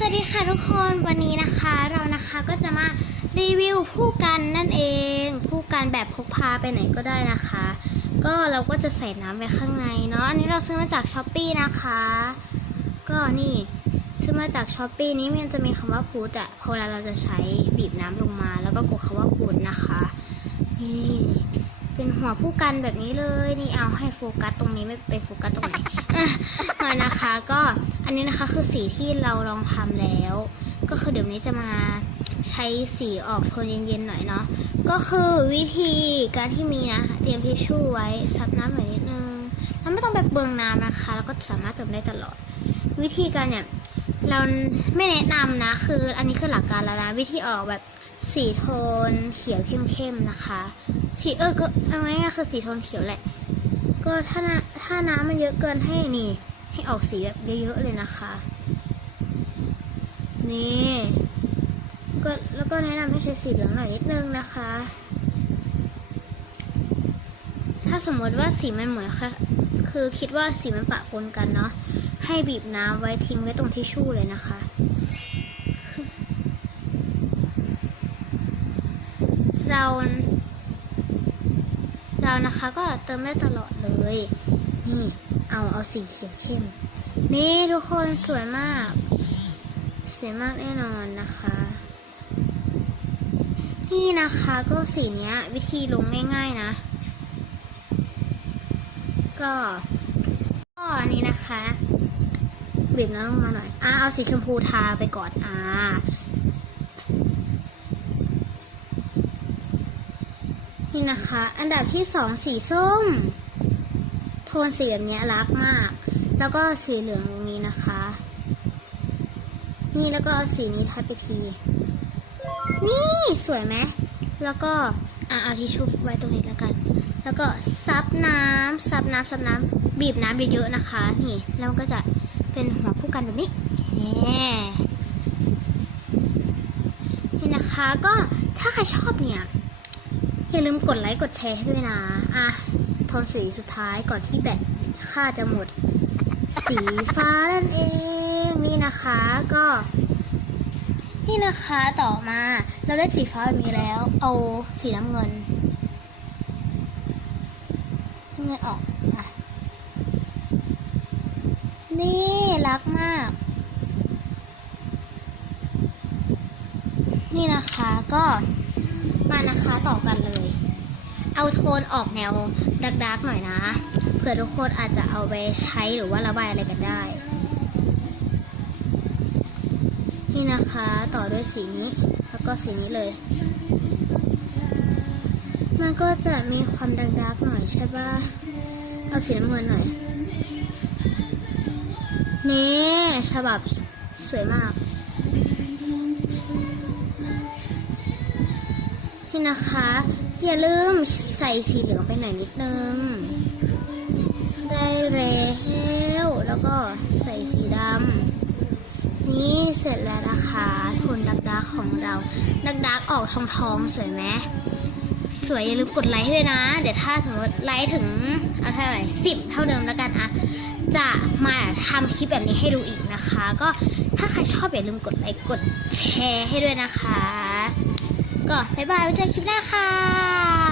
สวัสดีค่ะทุกคนวันนี้นะคะเรานะคะก็จะมารีวิวผู้กันนั่นเอง ผู้กันแบบพกพาไปไหนก็ได้นะคะ ก็เราก็จะใส่น้ำไว้ข้างในเนาะอันนี้เราซื้อมาจากช้อปปีนะคะ ก็นี่ซื้อมาจากช้อปปีนี้มันจะมีคำว่าพูดอะพอเวลาเราจะใช้บีบน้ำลงมา แล้วก็กดคำว่าพูดนะคะนี่ เป็นหัวผู้กันแบบนี้เลยนี่เอาให้โฟกัสตรงนี้ไม่ไปโฟกัสตรงไหนนะคะ ก็อันนี้นะคะคือสีที่เราลองทำแล้ว ก็คือเดี๋ยวนี้จะมาใช้สีออกโทนเย็นๆหน่อยเนาะก็คือวิธีการที่มีนะเตรียมทิชชู่ไว้ซับน้ำหน่อยนิดนึงแล้วไม่ต้องไปเบืองน้ำนะคะ แล้วก็สามารถเติมได้ตลอด วิธีการเนี่ย เราไม่แนะนำนะ คืออันนี้คือหลักการแล้วนะวิธีออกแบบสีโทนเขียวเข้มๆนะคะ สีเออก็เอาง่ายๆคือสีโทนเขียวแหละ ก็ถ้าน้ำถ้าน้ำมันเยอะเกินให้นี่ ให้ออกสีแบบเยอะๆเลยนะคะ นี่ก็แล้วก็แนะนำให้ใช้สีเหลืองหน่อยนิดนึงนะคะ ถ้าสมมติว่าสีมันเหมือนค่ะ คือคิดว่าสีมันปะปนกันเนาะให้บีบน้ำไว้ทิ้งไว้ตรงทิชชู่เลยนะคะ เราเรานะคะก็เติมได้ตลอดเลย นี่เอาเอาสีเขียวเข้ม นี่ทุกคนสวยมาก สวยมากแน่นอนนะคะ นี่นะคะก็สีเนี้ย วิธีลงง่าย ๆ นะ ก็ก็อันนี้นะคะบีบน้ำลงมาหน่อยอ่าเอาสีชมพูทาไปก่อนอ่านี่นะคะ อันดับที่สองสีส้ม โทนสีแบบนี้รักมาก แล้วก็สีเหลืองตรงนี้นะคะ นี่แล้วก็เอาสีนี้ทับไปที นี่สวยไหม แล้วก็ อะเอาทิชชู่ไว้ตรงนี้แล้วกัน แล้วก็ซับน้ำซับน้ำซับน้ำบีบน้ำเยอะๆนะคะ นี่แล้วก็จะเป็นหัวผู้กันแบบนี้นี่นะคะก็ถ้าใครชอบเนี่ยอย่าลืมกดไลค์กดแชร์ให้ด้วยนะ อะโทนสีสุดท้ายก่อนที่แบตค่าจะหมด สีฟ้านั่นเองนี่นะคะก็ นี่นะคะต่อมาเราได้สีฟ้าแบบนี้แล้ว เอาสีน้ำเงินน้ำเงินออกอะนี่รักมาก นี่นะคะก็มานะคะต่อกันเลย เอาโทนออกแนวดักดักๆหน่อยนะ เผื่อทุกคนอาจจะเอาไปใช้หรือว่าระบายอะไรกันได้ นี่นะคะต่อด้วยสีนี้ แล้วก็สีนี้เลย มันก็จะมีความดักดักๆหน่อยใช่ปะเอาสีน้ำเงินหน่อยนี่ฉบับสวยมาก นี่นะคะ อย่าลืมใส่สีเหลืองไปหน่อยนิดนึง ได้แล้ว แล้วก็ใส่สีดำ นี่เสร็จแล้วนะคะโทนดักดักๆของเรา ดักดักออกทองทองๆสวยไหมสวยอย่าลืมกดไลค์ให้ด้วยนะ เดี๋ยวถ้าสมมติไลค์ถึงเอาเท่าไหร่สิบเท่าเดิมแล้วกันอะจะมาทำคลิปแบบนี้ให้ดูอีกนะคะ ก็ถ้าใครชอบอย่าลืมกดไลค์กดแชร์ให้ด้วยนะคะ ก็บ๊ายบายไว้เจอกันคลิปหน้าค่ะ